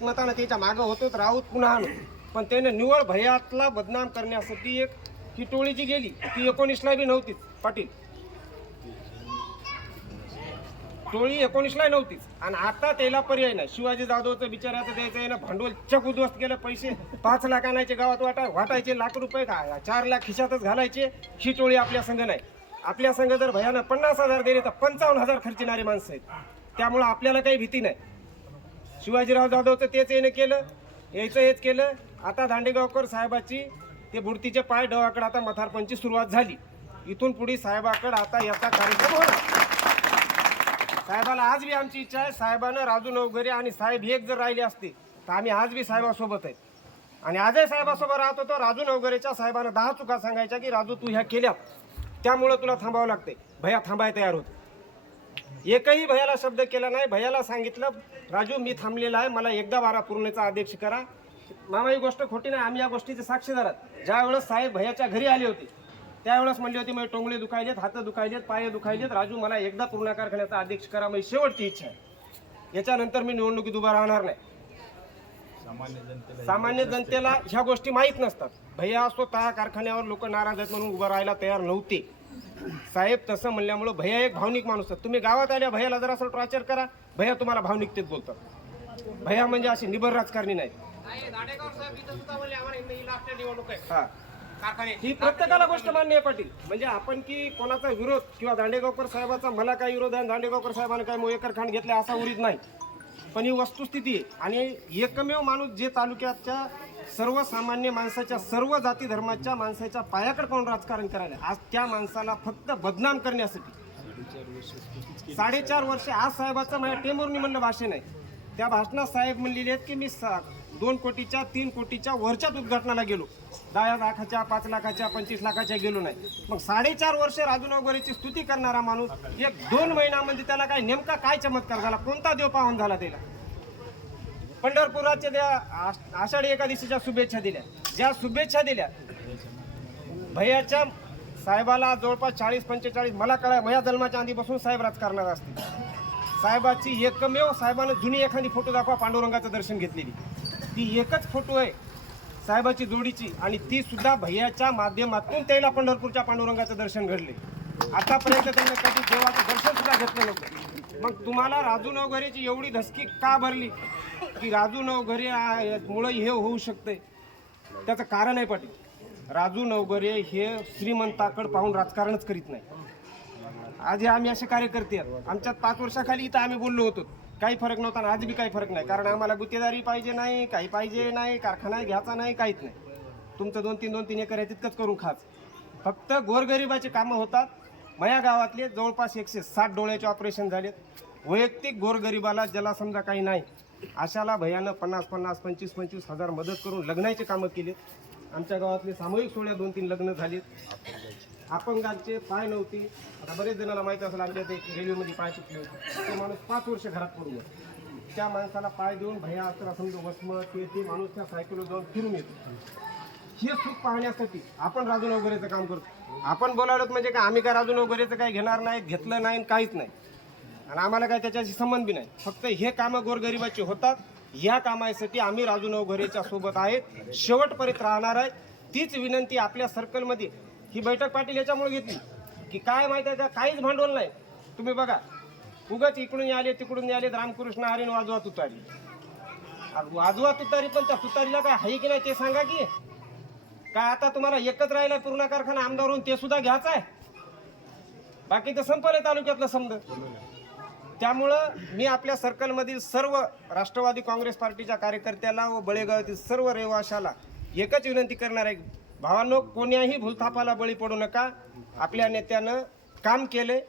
मतानं त्याच्या मागं होतोच राऊत पुन्हा आणू पण त्याने निवळ भयातला बदनाम करण्यासाठी एक ही टोळी जी गेली ती एकोणीसला बी नव्हतीच पाटील. टोळी एकोणीसला नव्हतीच. आणि आता त्याला पर्याय नाही. शिवाजी जाधवचं बिचाराचं द्यायचं आहे ना भांडवल चक उद्ध्वस्त केलं पैसे पाच लाख आणायचे गावात वाटा वाटायचे लाख रुपये का चार लाख खिशातच घालायचे. ही टोळी आपल्या संघ नाही. आपल्या संघ जर भयानं पन्नास हजार दिले तर पंचावन्न हजार खर्चिणारे माणसं आहेत. त्यामुळं आपल्याला काही भीती नाही. शिवाजीराव जाधवचं तेच येणं केलं यायचं हेच केलं. आता दांडेगावकर साहेबाची ते बुडतीचे पाय डवाकडे आता मथारपणची सुरुवात झाली. इथून पुढे साहेबाकडे आता याचा कार्यक्रम होणार. साहेबाला आज बी आमची इच्छा आहे. साहेबानं राजू नवघरे आणि साहेब एक जर राहिले असते तर आम्ही आज बी साहेबासोबत आहेत आणि आजही साहेबासोबत राहत होतो राजू नवघरेच्या साहेबानं दहा चुका सांगायच्या की राजू तू ह्या केल्यात. त्यामुळं तुला थांबावं लागते भैया थांबाय तयार होत. एकही भैयाला शब्द केला नाही. भैयाला सांगितलं राजू मी थांबलेला आहे. मला एकदा बारा पूर्णेचा आदेश करा. मामा ही गोष्ट खोटी नाही. आम्ही या गोष्टीचे साक्षीदार आहोत ज्या वेळेस साहेब भैयाच्या घरी आले होते त्यावेळेस म्हणली होती माझे टोंगळे दुखायलेत हात दुखायलेत पाय दुखायलेत. राजू मला एकदा पूर्ण कारखान्याचा अध्यक्ष करा. माझी शेवटची इच्छा आहे. याच्यानंतर मी निवडणुकीत उभा राहणार नाही. सामान्य जनतेला ह्या गोष्टी माहीत नसतात. भैया स्वतः कारखान्यावर लोक नाराज आहेत म्हणून उभं राहायला तयार नव्हते. साहेब तसं म्हणल्यामुळं भैया एक भावनिक माणूस आहे. तुम्ही गावात आल्या भैयाला जरा असं टॉर्चर करा. भैया तुम्हाला भावनिकतेत बोलतात. भैया म्हणजे अशी निबर राजकारणी नाही हा ही. प्रत्येकाला गोष्ट मान्य आहे पाटील. म्हणजे आपण की कोणाचा विरोध किंवा दांडेगावकर साहेबाचा मला काय विरोध आहे दांडेगावकर साहेबांनी काय मोयकर खांड घेतला असा उरीत नाही. पण ही वस्तुस्थिती आहे. आणि एकमेव माणूस जे तालुक्याच्या सर्वसामान्य माणसाच्या सर्व जाती धर्माच्या माणसाच्या पायाकडे पाहून राजकारण करायला. आज त्या माणसाला फक्त बदनाम करण्यासाठी. साडेचार वर्ष आज साहेबाचं माझ्या टेमोरनी म्हणलं भाषण आहे. त्या भाषणात साहेब म्हणलेले आहेत की मी सा दोन कोटीच्या तीन कोटीच्या वरच्याच उद्घाटनाला गेलो. दहा लाखाच्या पाच लाखाच्या पंचवीस लाखाच्या गेलो नाही. मग साडेचार वर्ष राजूराव गोरेची स्तुती करणारा माणूस एक दोन महिन्यामध्ये त्याला काय नेमका काय चमत्कार झाला? कोणता देव पाहून झाला त्याला? पंढरपुराच्या त्या आष- आषाढी एकादशीच्या शुभेच्छा दिल्या. ज्या शुभेच्छा दिल्या भैयाच्या साहेबाला जवळपास चाळीस पंचेचाळीस मला कळा माझ्या जन्माच्या आधीपासून साहेब राजकारणात असतील. साहेबाची एकमेव साहेबानं जुनी एखादी फोटो दाखवा पांडुरंगाचं दर्शन घेतलेली. ती एकच फोटो आहे साहेबाची जोडीची. आणि ती सुद्धा भैयाच्या माध्यमातून त्याला पंढरपूरच्या पांडुरंगाचं दर्शन घडले. आतापर्यंत त्यांना कधी देवाचं दर्शन सुद्धा घेतलं नव्हतं. मग तुम्हाला राजू नवघरेची एवढी धसकी का भरली? की राजू नवघरे मुळं हे होऊ शकते त्याचं कारण आहे पाटील. राजू नवघरे हे श्रीमंताकड पाहून राजकारणच करीत नाही. आज हे आम्ही असे कार्यकर्ते आहेत. आमच्यात पाच वर्षाखाली इथं आम्ही बोललो होतो. काही फरक नव्हता आणि आज बी काही फरक नाही. कारण आम्हाला गुत्तेदारी पाहिजे नाही काही पाहिजे नाही कारखाना घ्यायचा नाही काहीच नाही. तुमचं दोन तीन दोन तीन एकर आहे तितकंच करून खाच फक्त गोरगरिबाचे कामं होतात. माझ्या गावातले जवळपास एकशे साठ डोळ्याचे ऑपरेशन झालेत. वैयक्तिक गोरगरिबाला ज्याला समजा काही नाही अशाला भयानं पन्नास पन्नास पंचवीस पंचवीस हजार मदत करून लग्नाचे कामं केलेत. आमच्या गावातले सामूहिक सोहळ्या दोन तीन लग्न झालेत. अपंगांचे पाय नव्हते. आता बरेच जणांना माहीत असेल आमच्या ते रेल्वेमध्ये पाय चुकले होते. तो माणूस पाच वर्ष घरात पडून त्या माणसाला पाय देऊन भया असताना समजा वसमत ते ते माणूस त्या सायकलवर जाऊन फिरून येतो. हे सुख पाहण्यासाठी आपण राजू नवघरेचं काम करतो. आपण बोलावलं म्हणजे काय आम्ही काय राजू नवघरेचं काही घेणार नाही घेतलं नाही काहीच नाही. आणि आम्हाला काय त्याच्याशी संबंध बी नाही. फक्त हे कामं गोरगरिबाची होतात. या कामासाठी आम्ही राजू नवघरेच्या सोबत आहेत. शेवटपर्यंत राहणार आहे. तीच विनंती आपल्या सर्कलमध्ये ही बैठक पाटील याच्यामुळे घेतली. की काय माहिती आहे काहीच भांडवल नाही. तुम्ही बघा. उगाच इकडून आले तिकडून आले रामकृष्ण हरीन वाजवा तुतारी. वाजवा तुतारी पण त्या तुतारीला काय आहे की नाही ते सांगा की? काय आता तुम्हाला एकच राहिला पूर्ण कारखाना आमदार ते सुद्धा घ्यायचं आहे? बाकी तर संपले तालुक्यातलं समज. त्यामुळं मी आपल्या सर्कलमधील सर्व राष्ट्रवादी काँग्रेस पार्टीच्या कार्यकर्त्याला व बळेगावातील सर्व रहिवाशाला एकच विनंती करणार आहे. भावांनो कोण्याही भूलथापाला बळी पडू नका. आपल्या नेत्यानं काम केले